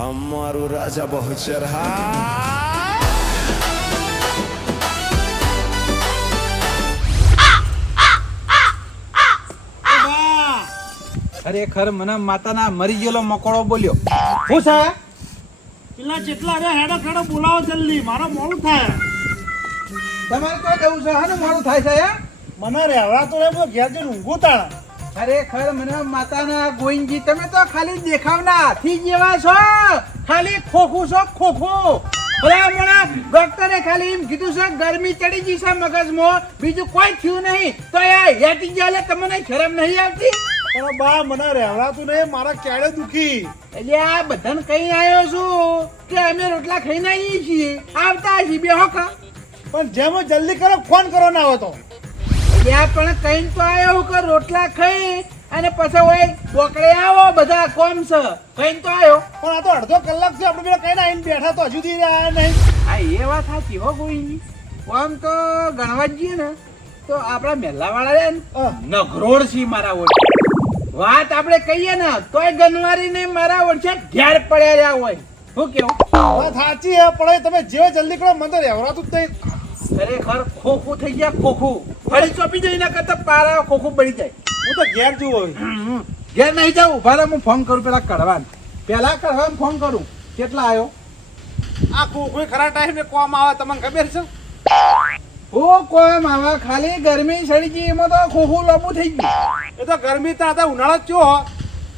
हमारू राजा बहुचर ખરેખર મને માતાના મરી ગયેલો મકોડો બોલ્યો. શું છે પેલા જેટલા રે હેડો ખેડો બોલાવો જલ્દી, મારો મોડું થાય. તમારે તો જવું છે? હા, મોડું થાય છે. મને રહેવા તો રે ઘેર જઈને ઊંઘું તાણ. ખરેખર મને માતાના ગોવિંદજી, તમે તો ખાલી દેખાવના હાથી જેવા છો. ખાલી ખોખું છો, ખોખું. ડોક્ટરે ખાલી એમ કીધું છે ગરમી ચડી ગઈ છે મગજમાં, બીજું કોઈ થયું નહીં. તો હેટી ગયા તમને શરમ નહીં આવતી? પણ બા મને રહેવાતું નહીં, મારા ક્યારે દુખી. એટલે આ બધાને કઈ આવ્યો છું કે અમે રોટલા ખાઈને આવીએ છીએ, આવતા છીએ બે હોકા. પણ જેમ જલ્દી કરો, ફોન કરો ના હોય તો. એટલે આ પણ કઈ તો આવ્યો કે રોટલા ખાઈ અને પછી હોય બોકડે આવો, બધા કોમ છે કઈ તો આવ્યો. પણ આ તો અડધો કલાક થી આપણે પેલા કઈ આવીને બેઠા તો હજુ સુધી આયા નહીં. હા, એ વાત સાચી હો કોઈ. આમ તો ગણવા જઈએ ને તો આપડા મેલા વાળા રે નગરોડ છે મારા ઓછે. વાત આપણે કહીએ ને તોય ગનવારી ને મારા ઓછે ઘેર પડ્યા રહ્યા હોય. શું કેવું? વાત સાચી હે, પણ તમે જેવો જલ્દી કરો મને તો રહેવાતું જ નહીં. ખરેખર ખોખું થઈ ગયા, ખોખું ફળી ચોપી જાય ના કરતા પારા ખોખું બળી જાય. હું તો ઘેર જવું હોય. ઘેર નહીં જાઉં, ઉભા રહો, હું ફોન કરું પેલા કઢવાન ફોન કરું. કેટલા આવ્યો? આ કોઈ ખરા ટાઈમ ને કોમ આવે તમને ખબર છે? ઓ કોમ આવા ખાલી ગરમી સડી ગઈ એમાં તો ખોખું લોબુ થઈ ગયું. એ તો ગરમી તો હતા ઉનાળો જ ચો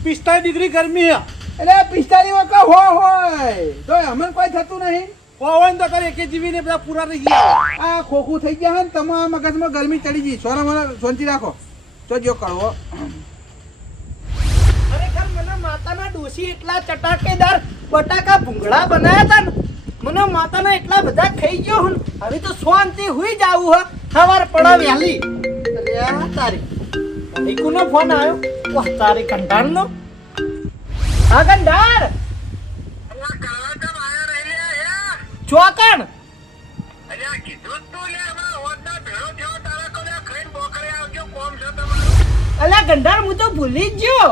45 ડિગ્રી ગરમી હે. એટલે 45 વખત હોય તો અમે કોઈ થતું નહીં. પવન તો કરે કે જીવી ને બધા પૂરા રહી ગયા. આ ખોખું થઈ ગયા ને તમારા મગજમાં ગરમી ચડી ગઈ. સોના મને શાંતિ રાખો. તો જો કળવો ખરેખર મને માતાના ડોસી એટલા ચટાકેદાર બટાકા ભૂંગળા બનાયા હતા ને, મને માતાના એટલા બધા ખાઈ ગયો હું. હવે તો શાંતિ હુઈ જાવું હ. સવાર પડા વહેલી. અરે તારી ઈકુનો ફોન આવ્યો. વાહ, તારી કંટાળનો. હા કંટાળ ચોકણ. અલ્યા ગંધાર હું તો ભૂલી જ ગયો.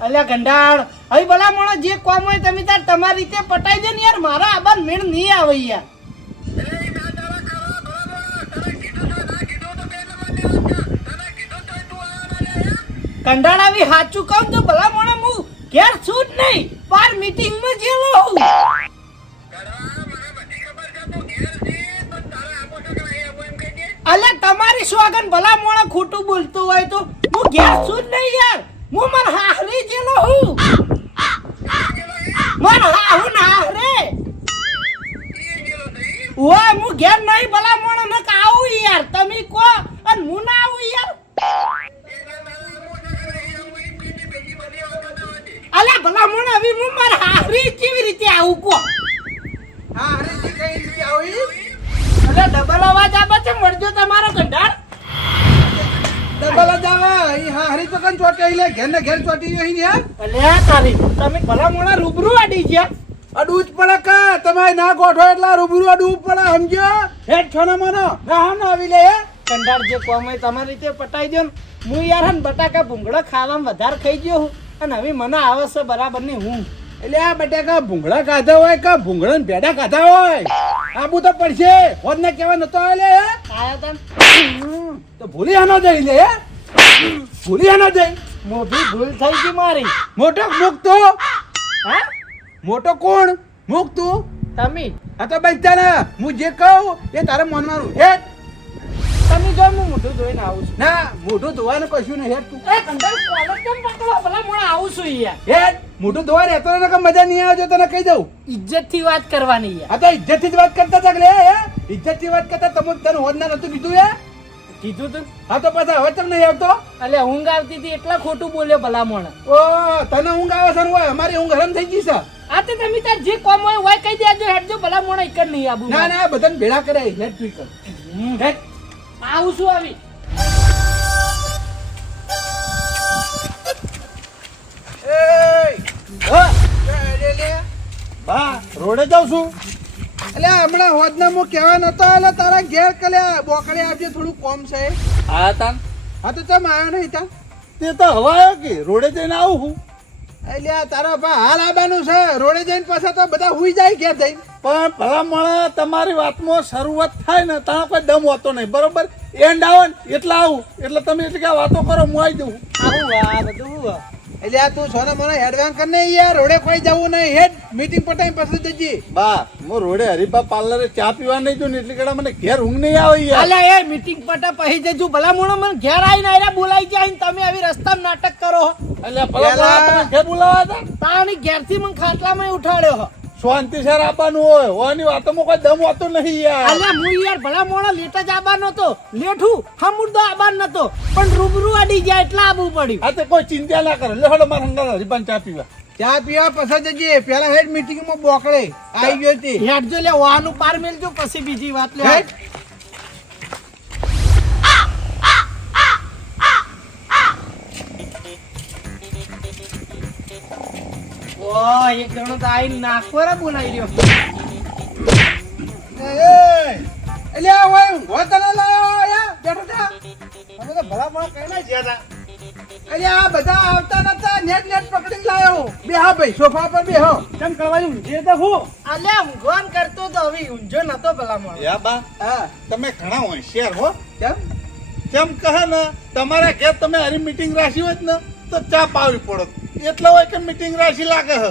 અલ્યા ગંડાળ, હવે ભલા મોણો જે કોમ હોય તમે તાર તમારી રીતે પટાઈ દે ને યાર. મારા આબાદ મેળ નહીં આવે યાર. કંડાળ આવી સાચું કહું તો ભલા મોણો હું ઘેર છું જ નહીં, બાર મીટિંગમાં જેલો હું. અલ્યા તમારી સ્વાગન ભલા મોણો ખોટું બોલતું હોય તો હું ઘેર છું જ નહીં યાર. હું માર હાહરી જેલો હું. માર હાહુ ના હાહરે ઓય હું ઘેર નહીં ભલા મોણો ન આવું યાર. તમે કો અને હું ના આવું યાર. અલ્યા ભલા મોણો હવે હું માર હાહરી કેવી રીતે આવું કો? હા, હરીજી કઈ રીતે આવી? અલ્યા ડબલ અવાજ આવે છે, મળજો તમારો કંડાળ. ડબલ જ આવે. ઈ હા હરી તો કન ચોટે લે ઘેર ને ઘેર ચોટી ગયો ઈ યાર. અલ્યા તારી તમે ભલા મોણા રૂબરૂ આડી ગયા. અડવું જ પડે કા તમારે ના ગોઠો એટલા રૂબરૂ અડવું પડે, સમજો? હેઠ છોના મનો ના હમ ના આવી લે. કંડાળ જે કોમ હોય તમારી રીતે પટાઈ દો ને. હું યાર હન બટાકા ભૂંગળા ખાવામાં વધારે ખાઈ ગયો હું અને હવે મને આવે છે બરાબર ની હું. એટલે આ બટાકા ભૂંગળા ખાધા હોય કે ભૂંગળા ને ભેડા ખાધા હોય આબુ તો પડશે. હોદ ને કેવા નતો આલે હે આયા તા તો ભૂલી આનો જઈ લે. ભૂલી આનો જઈ મોટી ભૂલ થઈ ગઈ મારી. મોટો મુકતો. હા મોટો કોણ મુકતું? તમે આ તો બચ્ચા ને હું જે કહું એ તારે માનવાનું. હેઠ તમે જો હું મોઢું ધોઈને આવું છું. ના મોઢું ધોવાનું કશું નહીં. હેઠ તું એ કંડાળ કોલર કેમ પકડો? ભલા મોણા આવું છું યાર. હેઠ મોઢું ધોવા રહેતો ને કે મજા નહીં આવે જો તને કહી દઉં. ઇજ્જત થી વાત કરવાની યાર. આ તો ઇજ્જત થી જ વાત કરતા હતા લે. ઇજ્જત થી વાત કરતા તમે તને હોદ ના નતું કીધું હે? કીધું તું. હા તો પછી હવે તમને નહીં આવતો? અલે ઊંઘ આવતી હતી એટલા ખોટું બોલ્યો ભલા મોણા. ઓ તને ઊંઘ આવે છે હોય અમારી ઊંઘ હરામ થઈ ગઈ છે. આ તો તમે તાર જે કોમ હોય કહી દેજો. હેડજો ભલા મોણા એક જ નહીં આવું. ના ના બધાને ભેળા કરાય. હેઠ તું કર. હેઠ આવું છું આવી. હા રોડે જાઉં છું. એટલે હમણાં હોદના હું કહેવા નતો એટલે તારા ઘેર કલ્યા બોકડે આપજે થોડું કોમ છે. હા તા હા તો ચમ આવ્યો નહીં તા? તે તો હવા આવ્યો કે રોડે જઈને આવું હું. એટલે તારો બા હાલ આવવાનું છે રોડે જઈને પાછા તો બધા હુઈ જાય ઘેર જઈને. પણ ભલામણ તમારી વાતમાં શરૂઆત થાય ને ત્યાં કોઈ દમ હોતો નહીં, બરોબર? એન્ડ આવે ને એટલે આવું, એટલે તમે એટલી કાંઈ વાતો કરો, હું આવી જઉં. આવું આ બધું હું એટલે આ તું સોના મને હેડવાન કર ને યાર, રોડે કોઈ જવું નહીં, હેડ મીટિંગ પટાઈ પછી જજે. બા હું રોડે હરીબા પાર્લરે ચા પીવા નહીં જો ને એટલે કેડા મને ઘેર ઊંઘ નહીં આવે યાર. અલ્યા એ મીટિંગ પટા પછી જજો ભલા મોણો મને ઘેર આવીને આયરા બોલાઈ જાય ને તમે આવી રસ્તામાં નાટક કરો હો. એટલે ભલા તમે ઘેર બોલાવા હતા તાણી ઘેરથી મને ખાટલામાં ઉઠાડ્યો હો. શાંતિ સર આવવાનું હોય, હોવાની વાતોમાં કોઈ દમ હોતો નહીં યાર. અલ્યા હું યાર ભલા મોણો લેટ જ આબાનો તો લેઠું હમુરદો આબાન નતો પણ રૂબરૂ અડી ગયા એટલે આબુ પડ્યું. આ તો કોઈ ચિંતા ના કરે, લે હળો મારા હંગાર હરીબાન ચા પીવા. ચા પીવા પછી જજે, પેલા હેડ મીટિંગ માં બોકડે આવી ગયો હતી. હેડજો લે વાનું પાર મેલજો પછી બીજી વાત લે. હેડ. ઓ એક જણો તો આઈને નાખોરા બોલાઈ રહ્યો. એટલે આ હોય ઊંઘવા તને લાયો યાર, બેઠો થા. અમે તો ભલા ભલા કઈ ના જ્યાં તા. એટલે આ બધા આવતા નતા, નેટ નેટ પકડીને લાયો. બેહો ભાઈ સોફા પર બેહો. કેમ કરવાની ઊંઘી તો હું અલ્યા ઊંઘવાન કરતો તો હવે ઊંઝો નતો ભલા મોણો. યા બા હા તમે ઘણા હોશિયાર હો. કેમ? કેમ કહે ને તમારા ઘેર તમે હરી મીટિંગ રાખી હોત ને તો ચા પાવી પડત, એટલા હોય કે મીટિંગ રાખી લાગે હ.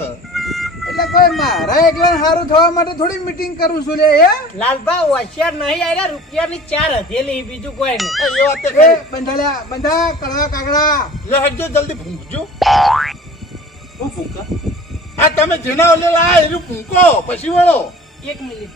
એટલે કોઈ મારા એકલા સારું થવા માટે થોડી મીટિંગ કરું છું લે હે. લાલભા હોશિયાર નહીં આયરા રૂપિયાની 4 હથેલી બીજું કોઈ નહીં. એ વાત તો એ ખરી. બંધાલ્યા બંધા કડવા કાગડા. લે હટજો જલ્દી ભૂંકજો. હું ફૂંકા આ તમે જેના ઓલેલા આ એનું ભૂંકો પછી વળો. એક મિનિટ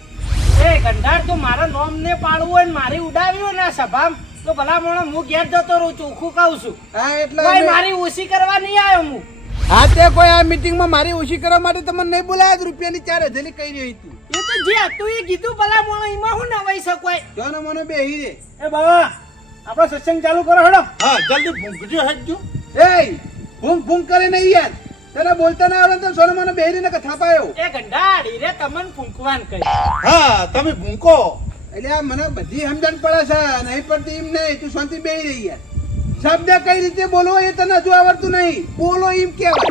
એ ગંધાર તો મારા નોમ ને પાડવું હોય ને મારી ઉડાવી હોય ને આ સભામ તો ભલા મોણો હું ઘેર જતો રહું, ચોખ્ખું કહું છું. હા એટલે કોઈ અમે- મારી ઓછી કરવા નહીં આવ્યો હું. હા તે કોઈ આ મીટિંગ માં મારી ઓછી કરવા માટે તમને નહીં બોલાયા, રૂપિયાની 4 હથેલી કહી રહી તું. એ તો જે હતું એ કીધું ભલા મોણો એમાં હું નવાઈ શકોય. જોને મને બેહી રે. એ બાબા આપણો સત્સંગ ચાલુ કરો હેડો. હા જલ્દી ભૂંકજો હટજો. એ ભૂંક ભૂંક કરે નહીં યાર, તને બોલતા ના આવડે તો સોને મને બેહી ને થાપાયો. એ ગંધાર રે તમને ફૂંકવાન કહી. હા તમે ભૂંકો. એટલે આ મને બધી સમજણ પડે છે, નહીં પડતી એમ નહીં, તું શાંતિ બેહી રહી યાર. શબ્દ કઈ રીતે બોલવો એ તને હજુ આવડતું નહીં, બોલો એમ કેવાય.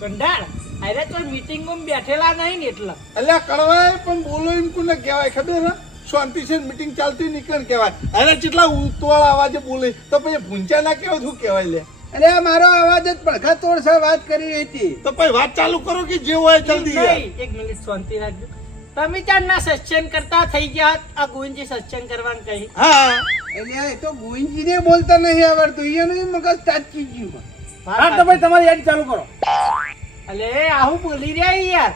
ગંધાર અરે તો મીટિંગમાં બેઠેલા નહીં ને એટલે અલ્યા કળવાય પણ બોલો એમ કોને કહેવાય ખબર હે? શાંતિ છે મીટિંગ ચાલતી નીકળ કહેવાય. અરે જેટલા ઉતવાળા અવાજે બોલે તો પછી ભૂંચા ના કહેવાય, શું કહેવાય લે? એટલે આ મારો અવાજ જ પડખા તોડ છે, વાત કરી રહી હતી. તો પછી વાત ચાલુ કરો કે જે હોય જલ્દી યાર. નહીં, એક મિનિટ શાંતિ રાખજો. તમે ચારના સત્સંગ કરતા થઈ ગયા હોત, આ ગોવિંદજી સત્સંગ કરવાનું કહી. હા એટલે આ એ તો ગોવિંદજીને બોલતા નહીં આવડતું, એનું મગજ તાચી ગયું. હા તો ભાઈ તમારી યાદ ચાલુ કરો. અલે આવું બોલી રહ્યા યાર.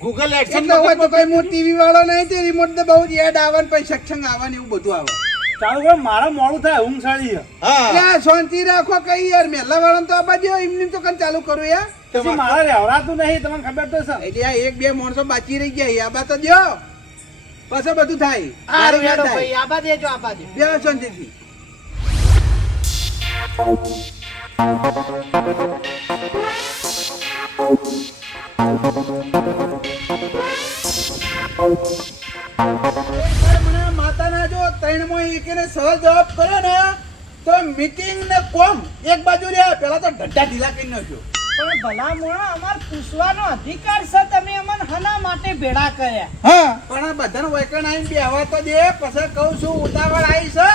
ગૂગલ એક્શન એટલે હોય તો કઈ હું ટીવી વાળો નહીં, તે રિમોટ ને બહુ યાદ આવવાનું, પછી સત્સંગ આવવાનું એવું બધું આવે. ચાલુ કરો, મારે મોડું થાય, ઊંઘ સાળી છે. હા ત્યાં શાંતિ રાખો કઈ યાર, મેલા વાળા તો આ બાજુ એમની તો કઈ ચાલુ કરું યાર. પછી મારે રહેવડાતું નહીં, તમને ખબર તો છે. એટલે આ એક બે માણસો બાકી રહી ગયા, આ બા તો દો પછી બધું થાય. આ તારી રેડો ના થાય. ભાઈ આબા દેજો આબા દે. બે શાંતિથી. મને માતાના જો ત્રણમાં એકેને સવાલ જવાબ કર્યો ને તો મીટિંગ ને કોમ એક બાજુ રહ્યા, પેલા તો ઢઢા ઢીલા કરી નાખ્યો. પણ ભલા મોણા અમાર પૂછવાનો અધિકાર છે, તમે અમને હના માટે ભેળા કર્યા. હા પણ આ બધાને વૈકણ આવીને બેહવા તો દે, પછી કહું છું ઉતાવળ આવી છે.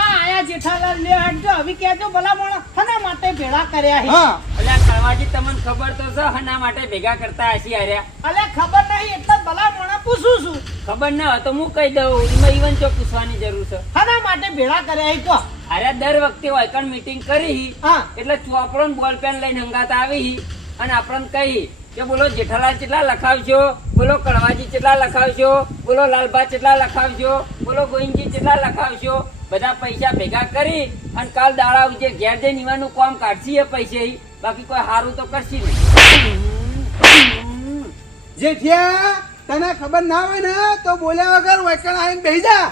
આ આયા જેઠાલાલ લે હટજો, હવે કહેજો ભલા મોણા હના માટે ભેળા કર્યા છે. હા અલ્યા કળવાજી તમને ખબર તો છે હના માટે ભેગા કરતા હશી હાર્યા. અલે ખબર નહીં એટલે ભલા મોણા પૂછું છું. ખબર ના હોય તો હું કહી દઉં, એમાં ઈવન ચો પૂછવાની જરૂર છે. હના માટે ભેળા કર્યા છે કહો. અરે દર વખતે વાયકણ મીટિંગ કરી હા એટલે ચોપડો બોલ પેન લઈને હંગાત આવી અને આપણને કહી કે બોલો જેઠાલાલ કેટલા લખાવશો, બોલો કળવાજી કેટલા લખાવશો, બોલો લાલભા કેટલા લખાવશો, બોલો ગોવિંદજી કેટલા લખાવશો. બધા પૈસા ભેગા કરી અને કાલ દાડા ઉજે ઘેર જઈને ઈવાનું કામ કાઢશી એ પૈસે, બાકી કોઈ સારું તો કરશી નહીં. જેઠિયા તને ખબર ના હોય ને તો બોલ્યા વગર વૈકણ આવીને બેહી જા.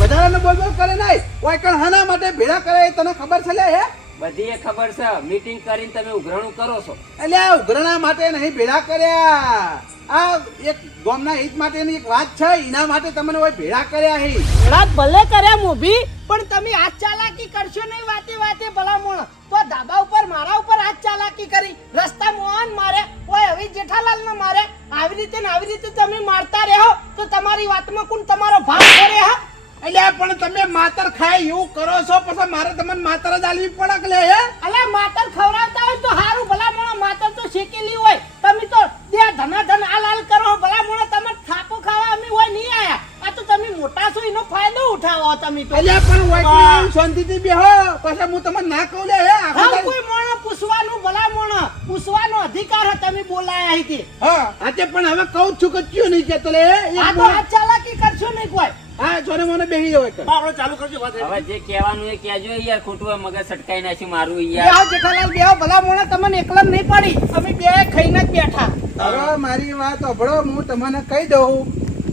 વધારાને બોલ બોલ કરે નહીં, વૈકણ હાના માટે ભેળા કરે એ તને ખબર છે લે હે? બધી એ ખબર છે, મીટિંગ કરીને તમે ઉઘરાણું કરો છો. એટલે આ ઉઘરાણા માટે નહીં ભેળા કર્યા, આ એક ગામના હિત માટેની એક વાત છે, એના માટે તમને હોય ભેળા કર્યા હે. ભેળા ભલે કર્યા મોભી, પણ તમે આ ચાલાકી કરશો નહીં વાતે વાતે ભલા મોણા તો ધાબા ઉપર મારા ઉપર આજ ચાલાકી કરી, રસ્તા મોહન મારે, ઓય હવે જેઠાલાલ ને મારે, આવી રીતે ને આવી રીતે તમે મારતા રહો તો તમારી વાતમાં કોણ તમારો ભાગ કરે? હા એટલે પણ તમે માતર ખાય એવું કરો છો, પછી મારે તમને માતર જ આલવી પડે કે લે હે? અલે માતર ખવડાવતા હોય તો હારું, ભલા મોણો માતર તો શેકેલી હોય, તમે તો દે ધના ધન આલાલ કરો, ભલા મોણો તમે થાપો ખાવા અમે હોય નહીં આયા, આ તો તમે મોટા છો એનો ફાયદો ઉઠાવો તમે તો. એટલે પણ વાઈકડી શાંતિથી બેહો, પછી હું તમને ના કહું લે હે? આખો હા દાડો- કોઈ મોણો પૂછવાનું, ભલા મોણો પૂછવાનો અધિકાર હે, તમે બોલાયા હતી. હા આજે પણ હવે કહું છું કે કયું નહીં કેતો લે એક આ તો મોણ- આ ચાલાકી કરશો નહીં કોઈ. હા જોને મને બેહી જવાય કર. આપણે ચાલુ કરજો વાત. હવે જે કહેવાનું એ કહેજો યાર, ખોટું હોય મગજ સટકાઈ નાખ્યું મારું યાર. બેહો જેઠાલાલ બેહો, ભલા મોણો તમને એકલા નહીં પડી, અમે બે ખાઈને જ બેઠા. હવે મારી વાત સાંભળો, હું તમને કહી દઉં,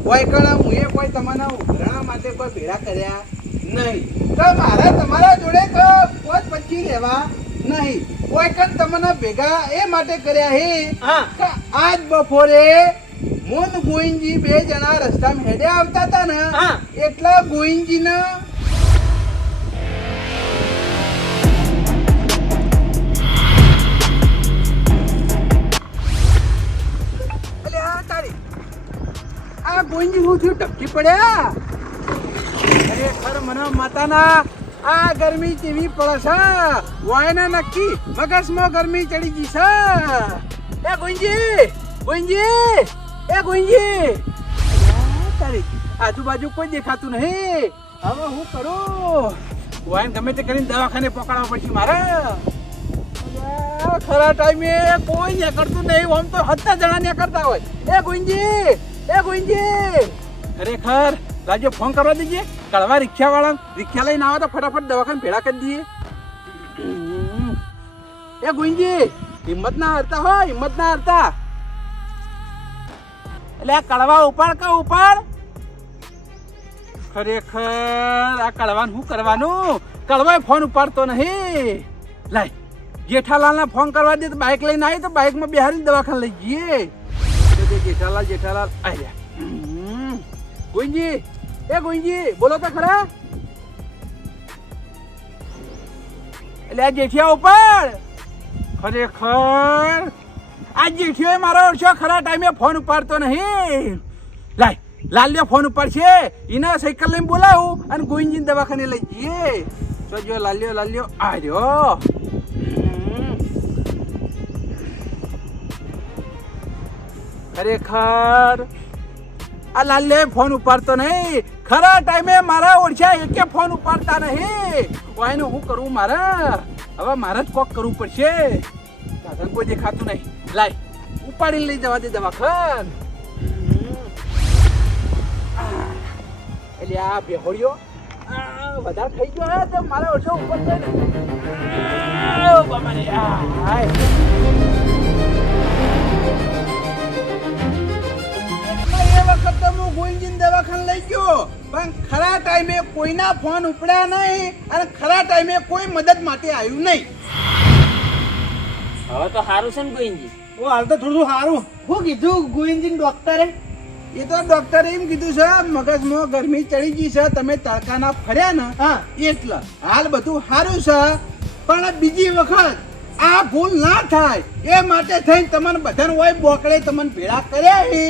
વાઈકણા હું એ કોઈ તમને ઉઘરાણા માટે કોઈ ભેળા કર્યા નહીં, તો મારે તમારા જોડે કોઈ પછી લેવા નહીં. વાઈકણ તમને ભેગા એ માટે કર્યા હે હા કે આજ બપોરે મોન ગોવિંદજી બે જણા રસ્તામાં હેડે આવતા હતા ને, હા. એટલા ગોવિંદજીને અલે આ તારી આ ગોવિંદજી હું થયું ટપકી પડ્યા? ખરેખર મને માતાના આ ગરમી કેવી પડે છે, વાયના નક્કી મગજમાં ગરમી ચડી ગઈ છે. એ ગોવિંદજી, ગોવિંદજી, એ ગોવિંદજી, તારી આજુબાજુ કોઈ દેખાતું નહીં, હવે હું કરું? વાયન ગમે તે કરીને દવાખાને પકડવા પડશે મારે. અલ્યા, ખરા ટાઈમે કોઈ નીકળતું નહીં, આમ તો 7 જણા નીકળતા હોય. એ ગોવિંદજી, એ ગોવિંદજી, ખરેખર રાજ્ય ફોન કરવા દેજે, કળવા રિક્ષાવાળા રિક્ષા લઈને આવે તો ફટાફટ દવાખાને ભેળા કરી દઈએ. એ ગોવિંદજી, હિંમત ના હારતા હો, હિંમત ના હારતા. એટલે આ કળવા ઉપાડ કે ઉપાડ. ખરેખર આ કળવાનું શું કરવાનું? કળવાય ફોન ઉપાડતો નહીં. લાય જેઠાલાલને ફોન કરવા દે તો બાઇક લઈને આવી તો બાઇકમાં બેહારીને દવાખાને લઈ જઈએ. જેઠાલાલ જેઠાલાલ આવ્યા. ગોવિંદજી, એ ગોવિંદજી, બોલો તો ખરા. એટલે આ જેઠિયા ઉપાડ. ખરેખર આ જેઠિયો મારો ઓળખ્યો, ખરા ટાઈમે ફોન ઉપાડતો નહીં. લાય લાલ્યો ફોન ઉપાડશે, એના સાયકલ લઈને બોલાવું અને ગોવિંદજીને દવાખાને લઈ જઈએ. તો જો લાલ્યો લાલ્યો આવ્યો. ખરેખર આ લાલ્યો ફોન ઉપાડતો નહીં, ખરા ટાઈમે મારા ઓળખ્યા એકે ફોન ઉપાડતા નહીં. એનું શું કરવું મારે? હવે મારે જ કોક કરવું પડશે. સાધન કોઈ દેખાતું નહીં. લાય ઉપાડીને લઈ જવા દે દવાખાન. એટલે આ બેહોડિયો વધારે થઈ ગયો હે તો મારે ઓછો ઉપર છે ને. એ વખત તો હું ગોવિંદજીને દવાખાને લઈ ગયો, પણ ખરા ટાઈમે કોઈના ફોન ઉપડ્યા નહીં અને ખરા ટાઈમે કોઈ મદદ માટે આવ્યું નહીં. હવે તો સારું છે ને ગોવિંદજી? ઓ હાલ તો થોડું સારું. શું કીધું ગોવિંદજી ડોક્ટરે? એ તો ડોક્ટરે એમ કીધું છે મગજમાં ગરમી ચડી ગઈ છે, તમે તડકાના ફર્યા ને હા એટલે હાલ બધું સારું છે, પણ બીજી વખત આ ભૂલ ના થાય એ માટે થઈને તમને બધાને હોય બોકડે તમને ભેળા કર્યા હે.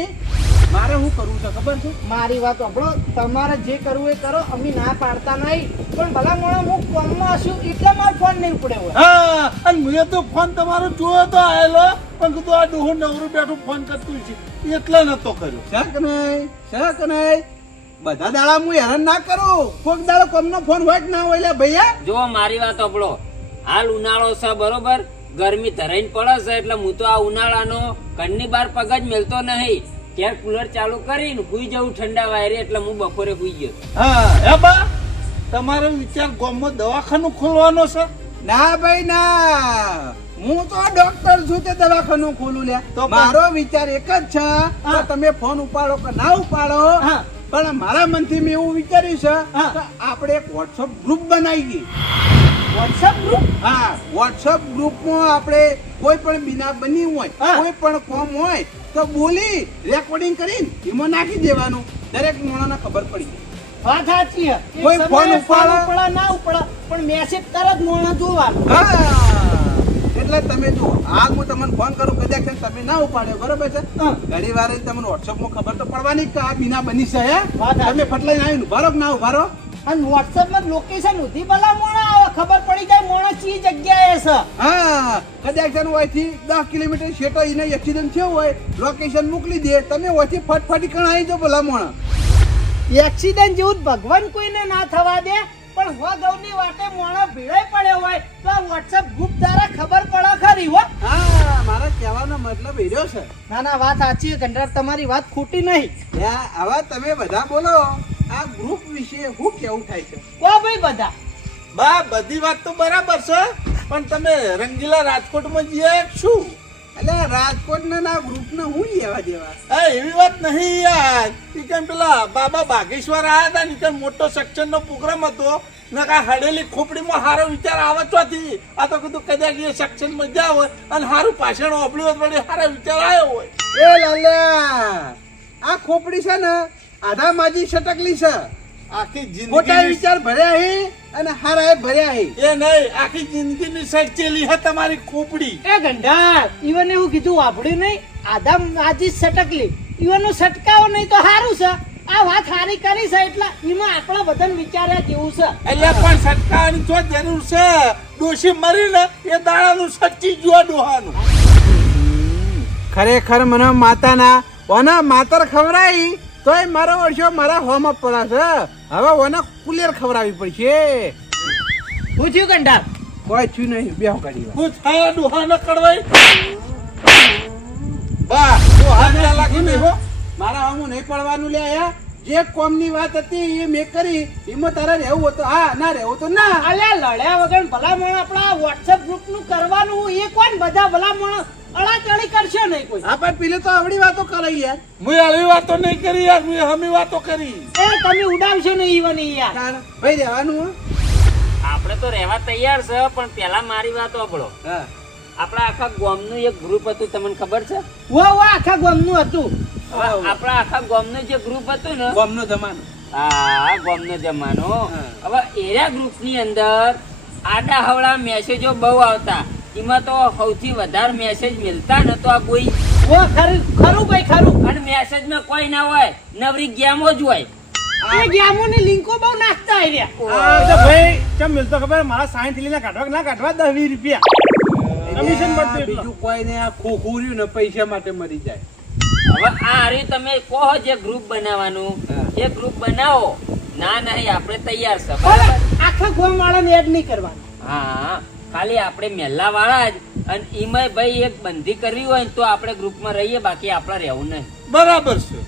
મારે શું કરવું છે ખબર છે? મારી વાત સાંભળો, તમારે જે કરવું એ કરો, અમે ના પાડતા નહીં, પણ ભલા મોણો હું કોમમાં છું એટલે મારો ફોન નહીં ઉપડ્યો હોય. હા, અને મેં તો ફોન તમારો જોયો તો આયેલો, પણ કીધું આ ડોહું નવરું બેઠું ફોન કરતું છે એટલે નતો કર્યો. શક નહીં, શક નહીં, બધા દાડા હું હેરાન ના કરું. કોઈક દાડો કોમનો ફોન હોય કે ના હોય લે ભૈયા. જો મારી વાત સાંભળો, હાલ ઉનાળો છે બરોબર, ગરમી ધરાઈને પડે છે, એટલે હું તો આ ઉનાળાનો ઘરની બહાર પગ જ મેલતો નહીં. ક્યાંક કુલર ચાલુ કરીને હુઈ જવું ઠંડા વાયરે, એટલે હું બપોરે હુઈ ગયો. હા હે બા, તમારો વિચાર ગામમાં દવાખાનું ખોલવાનો છે? ના ભાઈ ના, હું તો ડોક્ટર છું તે દવાખાનું ખોલું લે. તો પણ- મારો વિચાર એક જ છે કે તમે ફોન ઉપાડો કે ના ઉપાડો, હા. પણ મારા મનથી મેં એવું વિચાર્યું છે હા. કે આપણે એક વોટ્સઅપ ગ્રુપ બનાવી દઈએ. WhatsApp group? હા, વોટ્સઅપ ગ્રુપમાં આપણે કોઈ પણ બિના બની હોય, હા. કોઈ પણ કોમ હોય તો બોલી રેકોર્ડિંગ કરીને એમાં નાખી દેવાનું, દરેક માણસને ખબર પડી જાય. વાત સાચી છે. કોઈ એક ફોન સમયે ઉપાડે? ઉપડા ના ઉપડા, પણ મેસેજ તરત મોણો જોવાનું. હા એટલે તમે જુઓ હાલ હું તમને ફોન કરું કદાચ છે તમે ના ઉપાડ્યો બરોબર છે ઘણી વાર તમને વોટ્સઅપમાં ખબર તો પડવાની જ કે આ બીના બની છે હે વાત સાચી. તમે ફટલાઈને આવીને ઉભા રહો કે ના ઉભા રહો અને વોટ્સએપમાં લોકેશન ઉધી ભલા મોણા આવે ખબર પડી જાય મોણા ચી જગ્યાએ છે હા કદાચ છે ને ઓયથી 10 કિલોમીટર શેટો એને એક્સિડન્ટ થયો હોય લોકેશન મોકલી દે તમે ઓયથી ફટફટી કણ આવી જાઓ ભલા મોણા એક્સિડન્ટ જેવું જ ભગવાન કોઈને ના થવા દે પણ હો ગૌની વાટે મોણો ભીડે પડ્યો હોય તો આ વોટ્સએપ ગ્રુપ દ્વારા ખબર પડે ખરી હો હા મારા કહેવાનો મતલબ એ રહ્યો છે ના ના વાત સાચી છે કંડક્ટર તમારી વાત ખોટી નહીં હવે તમે બધા બોલો આ ગ્રુપ વિશે શું કેવું થાય છે કો ભાઈ બધા બા બધી વાત તો બરાબર છે પણ તમે રંગીલા રાજકોટમાં જઈએ શું એટલે રાજકોટના ના ગ્રુપને હું લેવા દેવા હા એવી વાત નહીં યાર ઈ કેમ પેલા બાબા બાગેશ્વર આયા હતા ને ઈ કેમ મોટો સેક્શન નો પ્રોગ્રામ હતો ને કા હડેલી ખોપડીમાં હારો વિચાર આવે ચોથી આ તો કીધું કદાચ એ સેક્શન માં જાવ હોય અને હારું પાછળ ઓપડ્યું હોય વળી હારા વિચાર આવ્યો હોય એ લાલ્યા આ ખોપડી છે ને આધા માજી સટકલી છે આખી ખોટા જિંદગી વિચાર ભર્યા હે અને હારા ભર્યા હે એ નહીં આખી જિંદગીની સચેલી હે તમારી ખોપડી એ ગંઢાર ઈવન એવું કીધું વાપડ્યું નહીં આદમ આજી સટકલી ઈવનનું સટકાવો નહીં તો સારું છે આ વાત સારી કરી છે એટલે એમાં આપણો બધાને વિચાર્યા જેવું છે એટલે પણ સટકાવાની જો જરૂર છે ડોશી મરી ને એ દાડાનું સચ્ચી જો ડોહાનું ખરેખર મને માતાના ઓના માતર ખવરાઈ તોય મારો વર્ષો મારા હોમાં પડે છે હવે ઓને કુલિયર ખવડાવવી પડશે હું થયું ગંઢાર કોઈ છું નહીં બેહો કરી હું થાય ડોહાને કડવાઈ બા તો હાથ ના લાગી નહીં હો મારા હોમું નહીં પડવાનું લે આયા જે કોમની વાત હતી એ મેં કરી એમાં તારે રહેવું હતું હા ના રહેવું તો ના અલ્યા લડ્યા વગર ભલામણ આપણા વોટ્સએપ ગ્રુપ નું કરવાનું એ કોણ બધા ભલામણ અડાચડી કરશે નહીં કોઈ આપણે પેલે તો આવડી વાતો કરાઈ યાર મેં આવી વાતો નહીં કરી યાર મેં હમી વાતો કરી એ તમે ઉડાવશો નહીં ઈવન યાર તાર ભાઈ રહેવાનું હો? આપણે તો રહેવા તૈયાર છે પણ પેલા મારી વાત સાંભળો હા આપણા આખા ગામનું એક ગ્રુપ હતું તમને ખબર છે વો આખા ગામનું હતું હવે આપણા આખા ગામનું જે ગ્રુપ હતું ને બોમનો જમાનો આ ગામનો જમાનો હવે એરિયા ગ્રુપની અંદર આડા હવળા મેસેજો બહુ આવતા એમાં તો સૌથી વધારે મેસેજ મિલતા ને તો આ કોઈ વો ખરું ભાઈ ખરું અને મેસેજમાં કોઈ ના હોય નવરી ગેમો જ હોય એ ગેમોની લિંકો બહુ નાખતા આવ્યા આ તો ભાઈ કેમ મિલતો ખબર મારા 60 લીલા કાઢવા કે ના કાઢવા 10-20 રૂપિયા કમિશન પડતું એટલું. બીજું કોઈ ને આ ખોખું રહ્યું ને પૈસા માટે મરી જાય હવે આ હારી તમે કહો જે ગ્રુપ બનાવવાનું એ ગ્રુપ બનાવો ના નહીં આપણે તૈયાર છે બરાબર આખા ગામ વાળાને એડ નહીં કરવાનું હા ખાલી આપણે મહેલા વાળા જ અને ઈમાં ભાઈ એક બંધી કરવી હોય ને તો આપણે ગ્રુપમાં રહીએ બાકી આપણે રહેવું નહીં બરાબર છે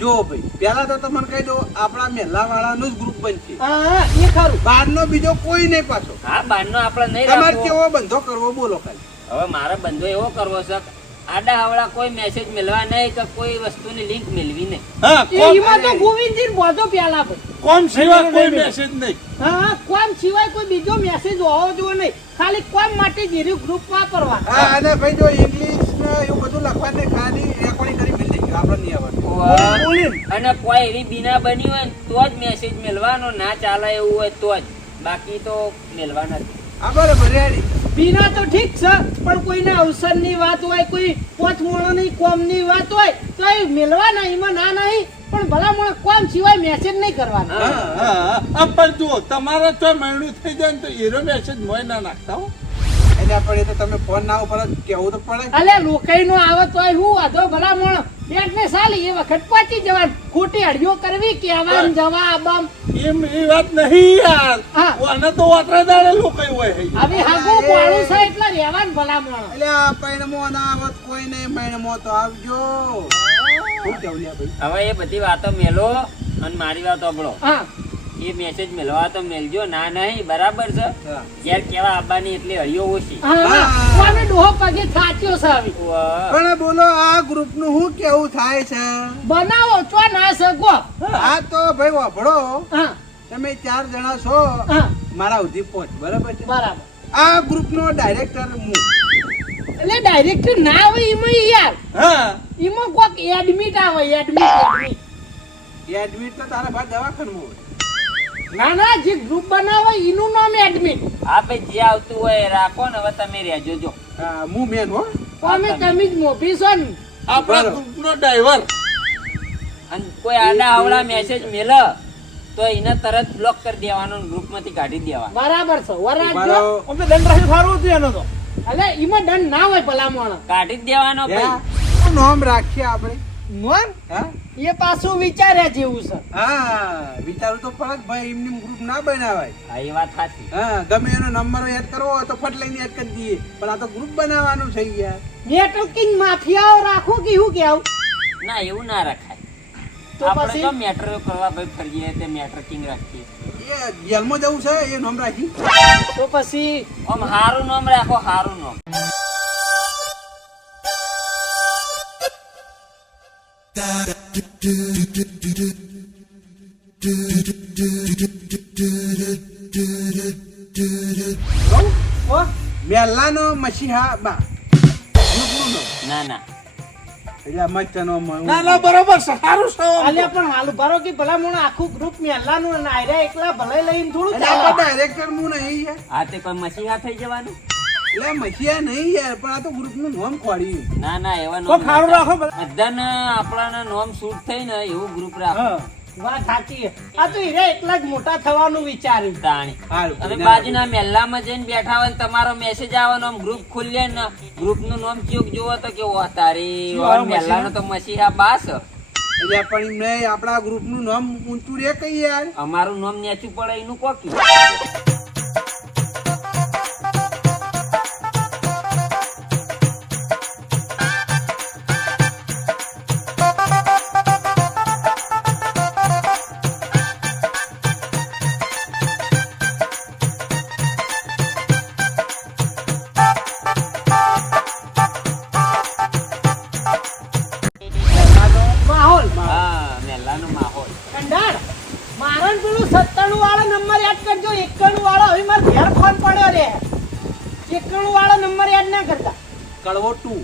જો ભાઈ પેલા તો તમને કહી દો આપણા મહેલા વાળાનું જ ગ્રુપ બનશે હા એ ખરું બહારનો બીજો કોઈ નહીં પાછો હા બારનો આપણે નહીં તમારે રાખવો કેવો બંધો કરવો બોલો ખાલી હવે મારો બંધો એવો કરવો છે કે આડા હવળા કોઈ મેસેજ મેળવા નહીં કે કોઈ વસ્તુની લિંક મેળવી નહીં હા એમાં તો ગોવિંદજી બોધો પેલા ભાઈ કોમ સિવાય કોઈ મેસેજ નહીં હા કોમ સિવાય કોઈ બીજો મેસેજ હોવો જોઈએ નહીં ખાલી કોમ માટે જ ગ્રુપ વાપરવા હા અને ભાઈ જો ઇંગ્લિશ ને એવું બધું લખવા ને ખાલી રેકોર્ડિંગ કરી મિલ દે આપણે નહીં આવવાનું અને કોઈ એવી બીના બની હોય ને તો જ મેસેજ મેળવાનો ના ચાલે એવું હોય તો જ બાકી તો મેળવા નથી આ બરાબર રેડી બીના તો ઠીક છે પણ કોઈને અવસરની વાત હોય કોઈ પોતમોળોની કોમની વાત હોય તો એ મેળવાના એમાં ના નહીં પણ ભલા મોણ કોમ સિવાય મેસેજ નહીં કરવાનો હા પણ જો તમારે તો મહિનું થઈ જાય ને તો એનો મેસેજ મોય ના નાખતા હો એના પડે તો તમે ફોન ના ઉપર કેવું તો પડે અલે લોકાઈનો આવે તોય હું વાંધો ભલા મોણ પેટને સાલી એ વખત પહોંચી જવાનું ખોટી અડિયો કરવી કેવાન જવા આબમ એમ એ વાત નહીં યાર હા. આને તો વાતરા દાડે લોકો હોય હે હવે હાગો પાડું છે એટલે રહેવાનું ભલા મોણ એટલે આ પૈણમો ના આવત કોઈ નહીં પૈણમો તો આવજો શું કેવું લ્યા ભાઈ હવે એ બધી વાતો મેલો અને મારી વાત સાંભળો હા એ મેસેજ મેળવા તો મેલજો ના નહીં બરાબર છે હા. ઘેર કેવા આવવાની એટલી હળીઓ ઓછી હા કોને ડોહો પગે થાચ્યો છે હવે વાહ. પણ બોલો આ ગ્રુપ નું શું કેવું થાય છે બનાવો ચો ના સગો આ તો ભાઈ વાપડો હા તમે 4 જણા છો હા મારા સુધી પહોંચ બરાબર છે બરાબર આ ગ્રુપ નો ડાયરેક્ટર હું એટલે ડાયરેક્ટર ના આવે એમાં યાર હા એમાં કોક એડમિટ આવે એડમિટ એડમિટ તો તારા ભાઈ દવાખાનામાં હોય ના ના જે ગ્રુપ બનાવે એનું નામ એડમિન. હા ભાઈ જે આવતું હોય એ રાખો ને હવે તમે રહેજો જો હા, હું મેન હો. અમે તમે જ મોભી છો ને. આપણા બરાબર. ગ્રુપનો ડ્રાઈવર. અને કોઈ આડા અવળા મેસેજ મેલ તો એને તરત બ્લોક કરી દેવાનો ગ્રુપમાંથી કાઢી દેવાનો. બરાબર છે વરાજો. મારો અમને દંડ રાખ્યો સારું હતું એનો તો. અલે ઈમાં દંડ ના હોય ભલામણ. કાઢી જ દેવાનો ભાઈ. શું નામ રાખીએ આપણે? મોન હા એ પાછું વિચાર્યા જેવું છે. હા, વિચારું તો પડે જ ભાઈ, એમની ગ્રુપ ના બનાવાય. હા એ વાત સાચી. હા, ગમે એનો નંબર યાદ કરવો હોય તો ફટ લઈને યાદ કરી દઈએ, પણ આ તો ગ્રુપ બનાવવાનું છે યાર. નેટવર્કિંગ માફિયાઓ રાખો કે શું કેવું? ના એવું ના રખાય. તો આપણે પછી? તો મેટ્રો કરવા ભાઈ ફરીએ તે મેટ્રો કિંગ રાખીએ. એ જેલમાં જવું છે એ નામ રાખી. તો પછી આમ હારું નામ રાખો, હારું નામ. હો? મેલાનો મસીહા બા ગ્રુપનું નામ. ના ના એટલે મસ્તનો નામ. ના ના બરોબર છે, સારું છે આમ તો. અલ્યા પણ હાલ ભરો કે ભલામણ આખું ગ્રુપ મેલાનું અને આયરા એકલા ભલે લઈને થોડું એટલે આપણે ચાલે. ડાયરેક્ટર હું નહીં યાર. આ તે કોઈ મસીહા થઈ જવાનું. એટલે મસીહા નહીં યાર, પણ આ તો ગ્રુપનું નામ ખોડ્યું. ના ના એવા કોઈ ખારું રાખો બધાને આપણાને નામ શૂટ થઈ ને એવું ગ્રુપ રાખો. હા. વાત સાચી છે. આ તો હીરા એકલા જ મોટા થવાનું વિચાર્યું. તાણી હારું, તમે ના, બાજુના મહેલામાં જઈને બેઠા હોય ને તમારો મેસેજ આવવાનો આમ ગ્રુપ ખુલ્લે ને ગ્રુપ નું નામ ચૂક જોવો તો કે ઓ તારી શું આવે મહેલાનો તો મસીહા બાસ. એટલે પણ એમને આપણા ગ્રુપનું નામ ઊંચું રે કઈ યાર. અમારું નામ નેચું પડે એનું કોક્યું. માહોલ હા મહેલાનો માહોલ. કંડાળ મારા ને પેલું 97 વાળો નંબર યાદ કરજો. 91 વાળો હવે માર ઘેર ફોન પડ્યો રે. 91 વાળો નંબર યાદ ના કરતા. કડવો 2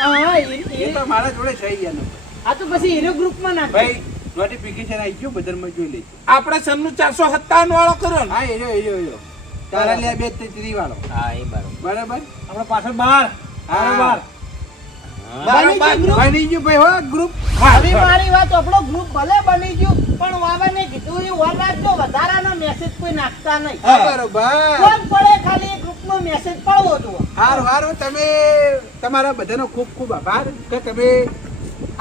હા એ તો મારા જોડે છે યાર નંબર. આ તો પછી હીરો ગ્રુપમાં નાખ. ભાઈ નોટિફિકેશન આવી ગયું, બધામાં જોઈ લેજો. આપણે સનનું 457 વાળો કર્યો ને. હા એયો તારા લે 233 વાળો. હા એ બરોબર. બરાબર. આપણે પાછળ બાર હા. બની ગયું ગ્રુપ. બની ગયું ભાઈ હો ગ્રુપ. હવે મારી વાત આપણો ગ્રુપ ભલે બની ગયું પણ વાવાને કીધું એ વાર રાખજો વધારાનો મેસેજ કોઈ નાખતા નહીં. બરોબર. કોણ પડે ખાલી એ ગ્રુપનો મેસેજ પડવો જુઓ. હારું તમે તમારા બધાનો ખૂબ ખૂબ આભાર કે તમે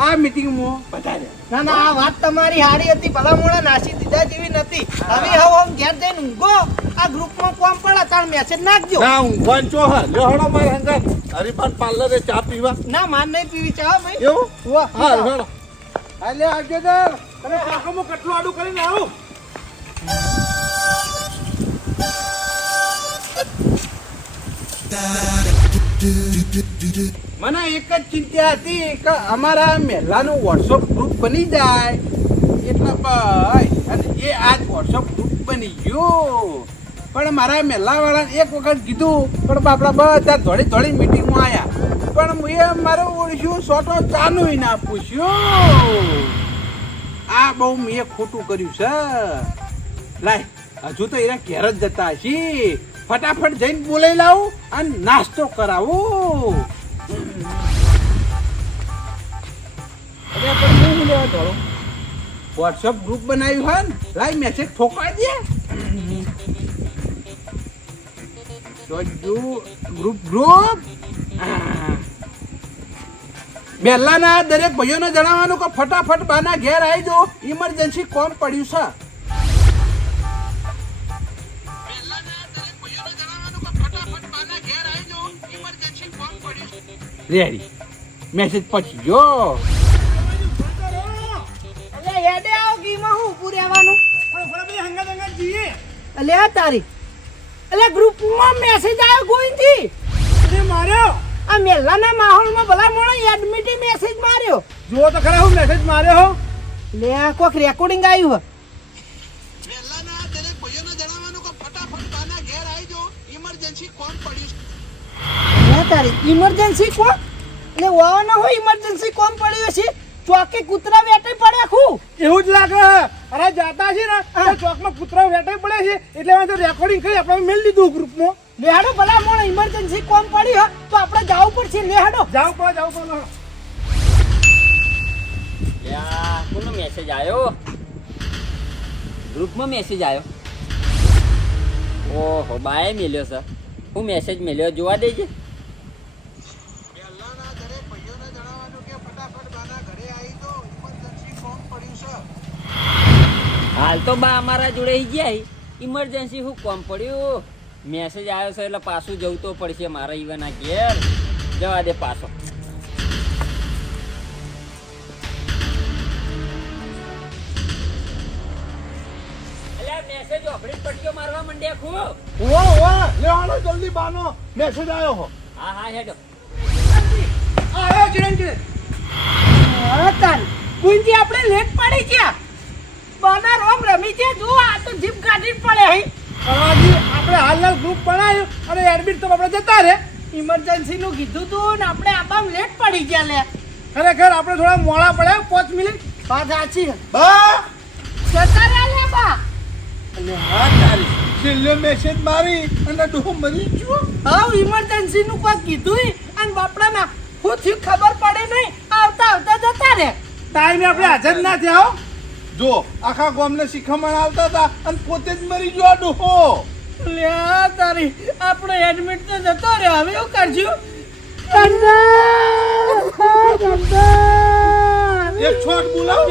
આ મીટિંગમાં પધાર્યા. ના ના આ વાત તમારી હારી હતી. ભલા મોડા નાસી દીધા જેવી નથી. હવે હવે આમ ઘેર જઈને ઊંઘો. આ ગ્રુપમાં કોમ પડે તાર મેસેજ નાખજો. ના ઊંઘવાનું ચો હા લ્યો હળો મારે હંગાત હરીફાન પાર્લરે ચા પીવા ના માન નહીં પીવી ચા ભાઈ. એવું વાહ. હા હળો. હાલે આવજો દર. તમે કાકામાં કેટલું આડું કરીને આવું. મને એક જ ચિંતા હતી કે અમારા મહેલાનું વોટ્સઅપ ગ્રુપ બની જાય એટલે ભાઈ અને એ આજ વોટ્સઅપ ગ્રુપ બની ગયો. પણ મારા મહેલાવાળાને એક વખત કીધું પણ આપણા બધા ધોળી મીટિંગમાં આવ્યા પણ એ મારે ઓળખ્યું સોટો ચાનું ના પૂછ્યું. આ બહુ મેં ખોટું કર્યું છે. લાય હજુ તો એના ઘેર જ જતા હશે. ફટાફટ જઈને બોલાઈ લાવું અને નાસ્તો કરાવું. અરે પણ હું લેવા ધોળો વોટ્સઅપ ગ્રુપ બનાવ્યું હોય ને લાઈ મેસેજ ઠોકાઈ દે. ગ્રુપ બેલાના દરેક ભાઈઓને જણાવવાનું કે ફટાફટ બાના ઘેર આવી જાઓ, ઇમરજન્સી કોમ પડ્યું છે. રેડી મેસેજ પછી ગયો. અલે હેડે આવો ગીમાં હું ઊભું રહેવાનું. પણ ભલે બધી હંગાત જઈએ. અલે આ તારી અલે ગ્રુપમાં મેસેજ આવ્યો કોઈથી. અરે માર્યો. આ મેલાના માહોલમાં ભલા મોણો એડમિટી મેસેજ માર્યો. જુઓ તો ખરા હું મેસેજ માર્યો હો. લે આ કોક રેકોર્ડિંગ આવ્યું હે. બેલાના દરેક ભાઈઓને જણાવવાનું કે ફટાફટ બાના ઘેર આવી જાઓ, ઇમરજન્સી કોમ પડ્યું છે. લે તારી ઇમરજન્સી કોમ એટલે વાવાના હોય ઇમરજન્સી કોમ પડ્યો છે. ચોકી કૂતરા વેટે પડ્યા ખું એવું જ લાગે હે. અરે જાતા છે ને તો ચોકમાં કૂતરાઓ વેટાઈ પડે છે એટલે મેં તો રેકોર્ડિંગ કરી આપણે મેલ દીધું ગ્રુપમાં. લેહાડો ભલા મોણ ઇમરજન્સી કોમ પડી હે તો આપણે જવું પડશે લેહાડો જાવ પડે. યા કોનો મેસેજ આવ્યો ગ્રુપમાં મેસેજ આવ્યો ઓહો બાએ મેલ્યો સર હું મેસેજ મેલ્યો જોવા દેજે હાલ તો બા અમારા જોડે ઈ ગયા ઇમરજન્સી હું કોમ પડ્યું મેસેજ આવ્યો છે એટલે પાછું જવું તો પડશે મારા ઈવાના ઘેર જવા દે પાછો મેસેજ ઓફરી પટ્ટીઓ મારવા માંડ્યા ખુબ લેવાનો જલ્દી બાનો મેસેજ આવ્યો હો. હા હા હેડો આયો ચિરંજીવી. ગુંજી આપણે લેટ પડી ગયા બાના રોમ રમી છે જો આ તો જીપ કાઢી પડે હે કળવાજી આપણે હાલ ગ્રુપ બનાવ્યું અને એડમિટ તો આપણે જતા રે. ઇમરજન્સી નું કીધું તું ને આપણે આબામ લેટ પડી ગયા લે ખરેખર આપણે થોડા મોડા પડ્યા 5 મિનિટ. વાત સાચી બા જતા રે લે બા અને હા તારી છેલ્લો મેસેજ મારી અને ડોહો મરી ગયો. હવે ઇમરજન્સી નું કોઈ કીધું અને બાપડાના હું થયું ખબર પડે નહીં આવતા આવતા જતા રે ટાઈમે આપણે હાજર ના થયા હો. જો આખા ગામને શિખામણ આવતા હતા અને પોતે જ મરી ગયો આ ડોહો. લે તારી આપણે એડમિટ તો જતો રે હવે એવું કરશું એક છોટ બોલાવ.